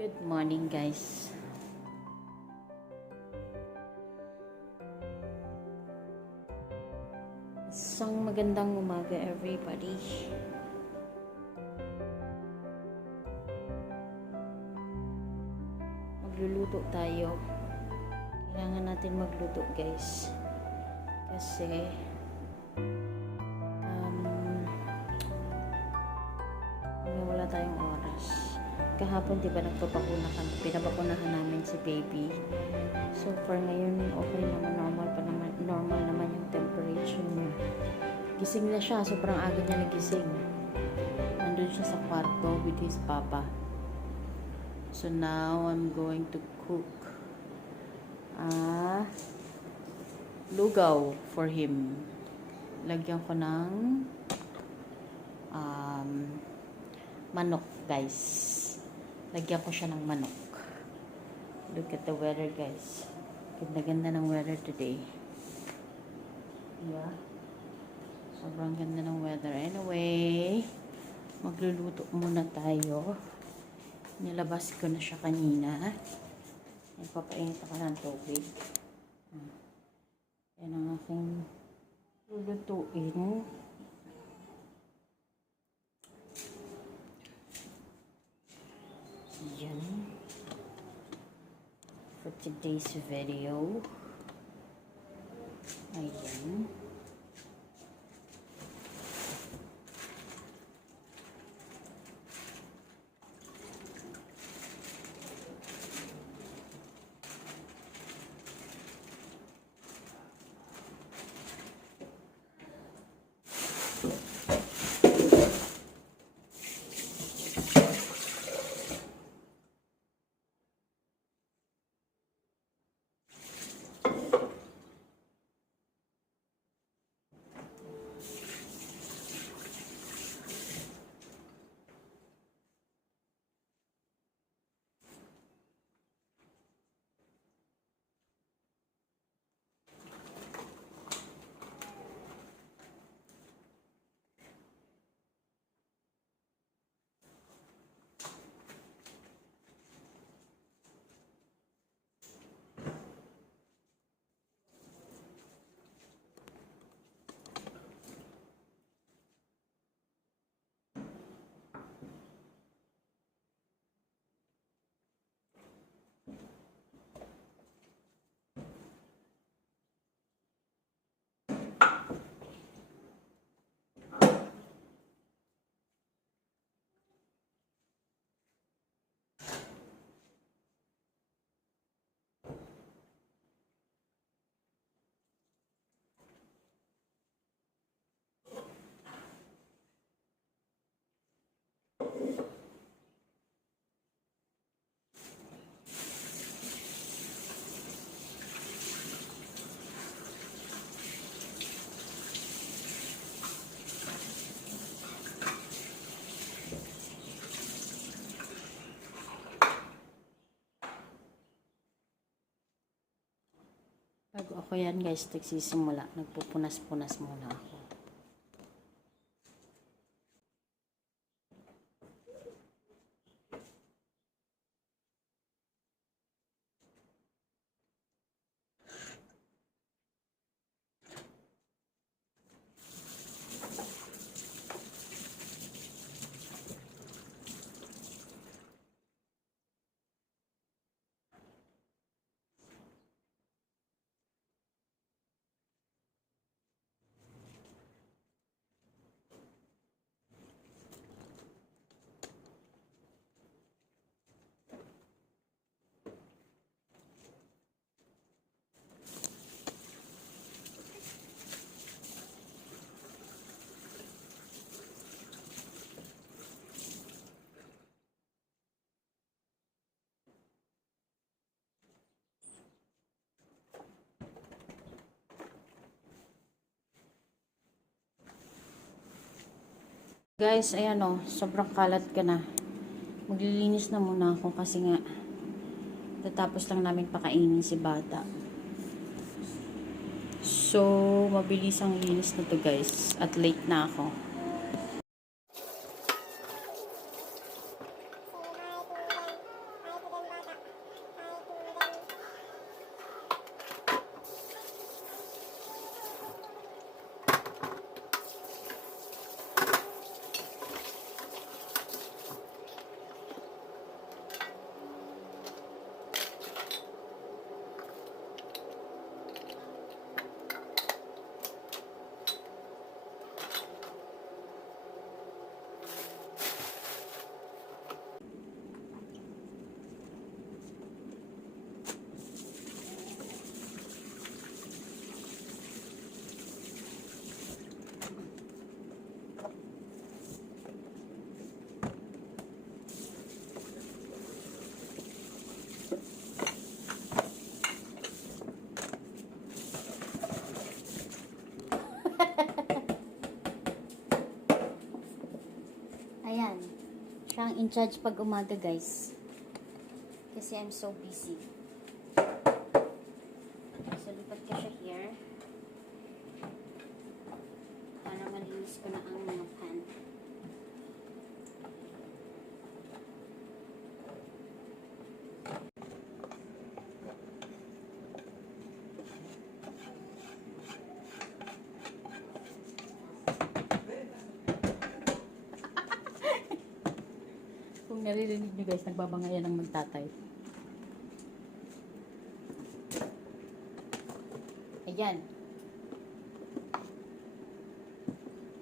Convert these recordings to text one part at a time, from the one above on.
Good morning, guys. Isang magandang umaga, everybody. Magluluto tayo. Kailangan natin magluto, guys. Kasi, um, wala tayong. Kahapon, di ba, nagpapakuna kami. Pinabakunahan namin si baby. So, for ngayon, okay naman. Normal pa naman. Normal naman yung temperature niya. Gising na siya. Sobrang aga niya nagising. Nandun siya sa kwarto with his papa. So, now, I'm going to cook. Ah, lugaw for him. Lagyan ko ng um, manok, guys. Lagyan ko siya ng manok. Look at the weather, guys. Ganda-ganda ng weather today. Yeah. Sobrang ganda ng weather. Anyway, magluluto muna tayo. Nilabas ko na siya kanina. Nagpapainit ako ng tubig. Hmm. Yan ang aking lulutuin. Yan. For today's video. Ayan. Bago ako yan guys, nagsisimula. Nagpupunas-punas muna ako. Guys, ayan o, sobrang kalat ka na. Maglilinis na muna ako kasi nga tatapos lang namin pakainin si bata. So, mabilis ang linis na to guys. At late na ako. Ang in charge pag umaga, guys. Kasi I'm so busy. So, lipat ko siya here. Para malinis ko na ang mga pan. Kung naririnig nyo guys, nagbabangayan ng magtatay. Ayan.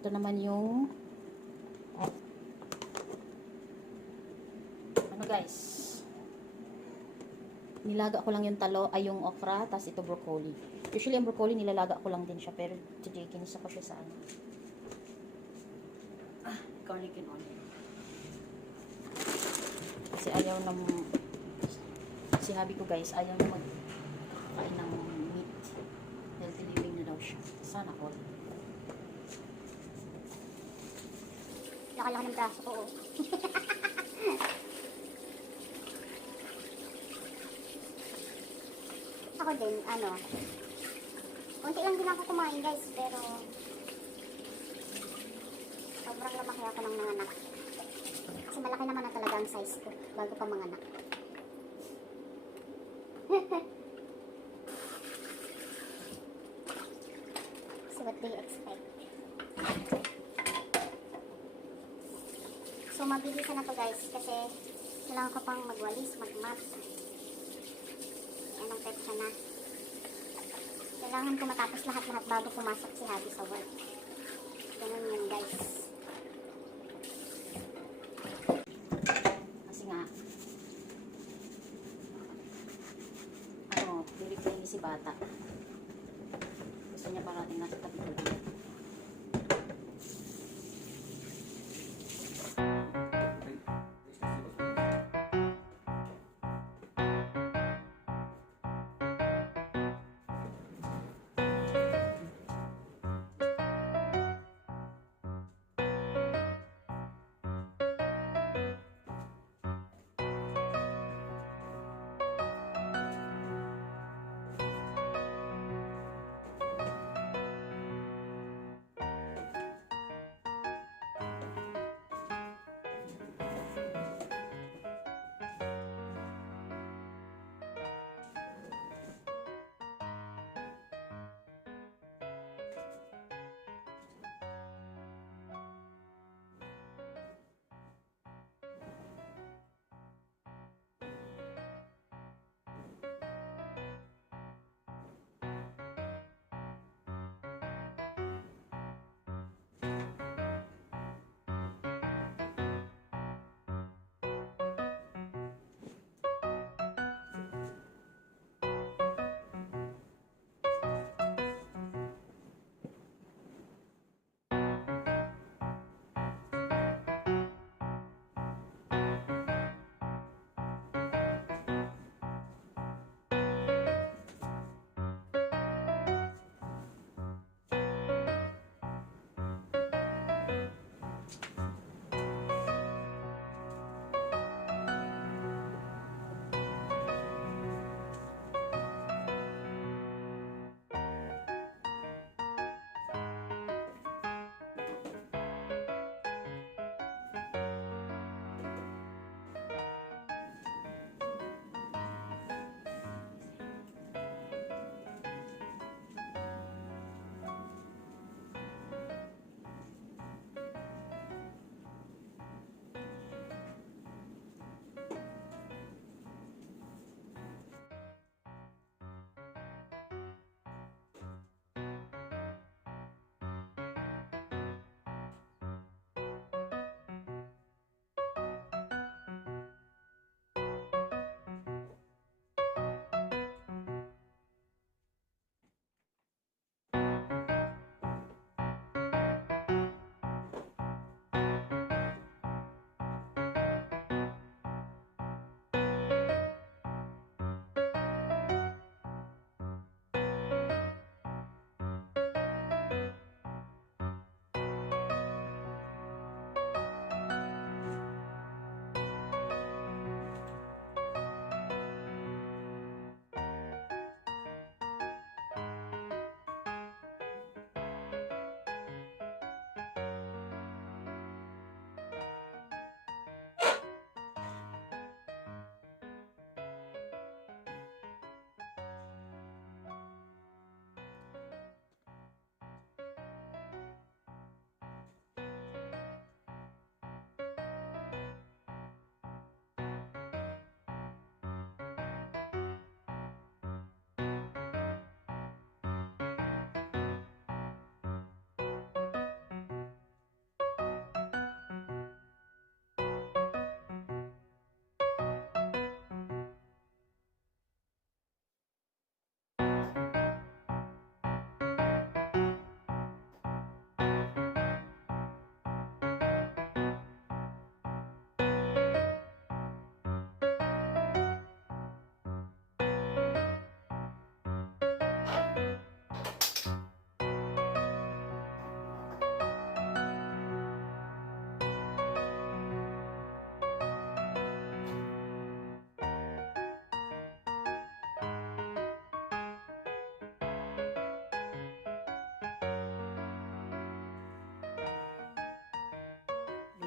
Ito naman yung ano guys nilaga ko lang yung talo ay yung okra tas ito broccoli usually ang broccoli nilalaga ko lang din siya pero today kinisa ko siya sa ano ah garlic and onion kasi ayaw na si habi ko guys ayaw na magkain ng meat healthy living na daw siya sana all Laki-laki ng braso ko. oh. ako din, ano, konti lang din ako kumain guys, pero sobrang lumaki ako ng mga anak. Kasi malaki naman na talaga ang size ko bago pa mga anak. so what do you expect? So, mabilisan na to guys kasi kailangan ko pang magwalis, magmat. Anong petsa na. Kailangan ko matapos lahat-lahat bago pumasok si Habi sa work. Ganun yun guys. Kasi nga, ano, very friendly si bata. Gusto niya parating nasa tabi ko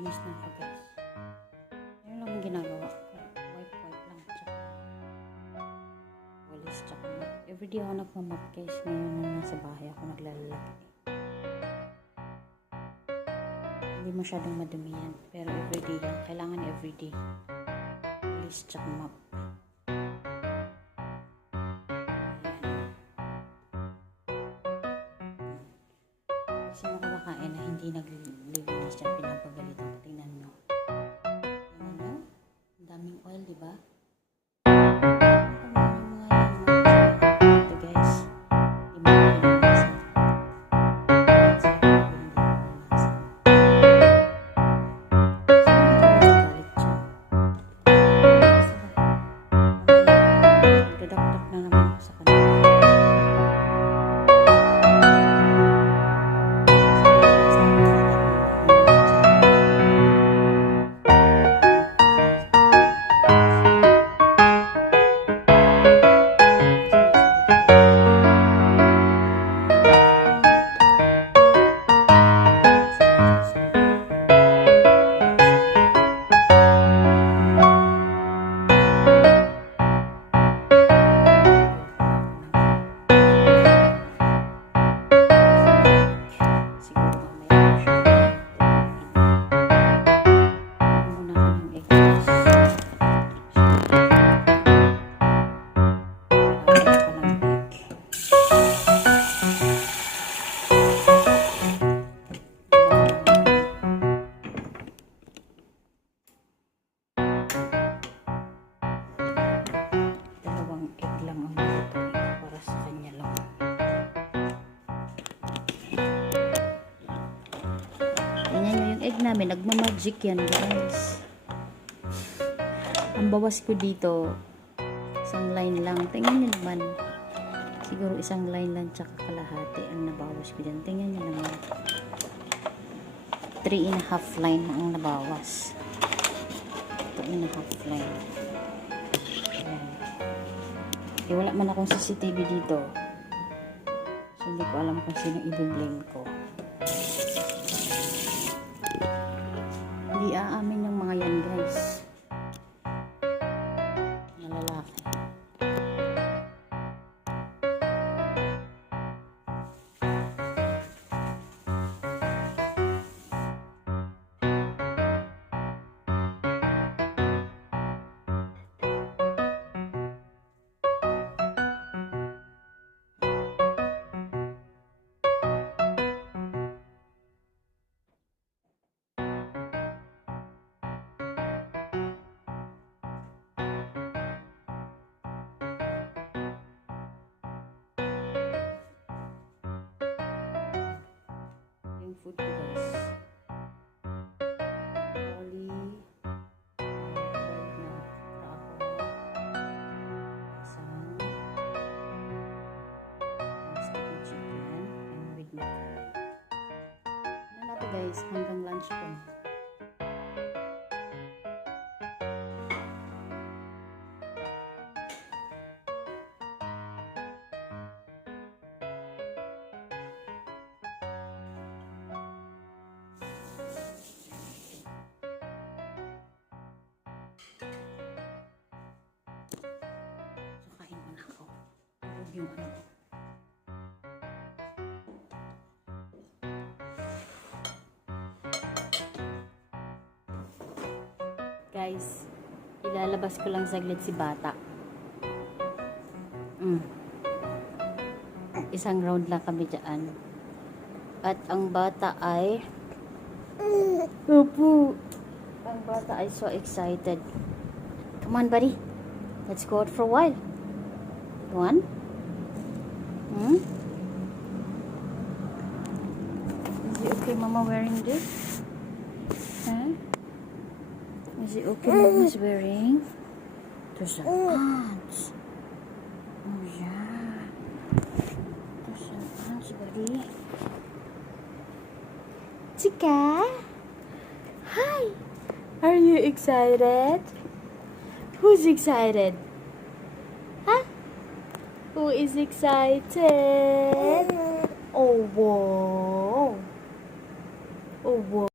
maglinis ng kagas. Yun lang ang ginagawa ko. Wipe-wipe lang. Tsaka walis tsaka mop. Everyday ako nagmamop guys. Ngayon na nasa bahay ako naglalaki. Hindi masyadong madumi yan. Pero everyday lang. Kailangan everyday. Walis tsaka mop. Nagmamagic yan, guys. Ang bawas ko dito, isang line lang. Tingnan nyo naman. Siguro isang line lang tsaka kalahati ang nabawas ko dyan. Tingnan nyo naman. Three and a half line ang nabawas. Two and a half line. Ayan. Eh, wala man akong CCTV dito. So, hindi ko alam kung sino i-blame ko. Yung food ko, guys. Fried na. Asam. and Sticky chicken. And with. Ano natin, guys? Hanggang lunch ko. Guys, ilalabas ko lang saglit si bata. Mm. Isang round lang kami dyan. At ang bata ay... Opo. Ang bata ay so excited. Come on, buddy. Let's go out for a while. Want? Hmm? Is it okay mama wearing this? Is it okay mama's wearing? There's a pants. Oh yeah. There's a pants, buddy. Chica? Hi! Are you excited? Who's excited? Huh? Who is excited? Mm-hmm. Oh, whoa. Oh, whoa.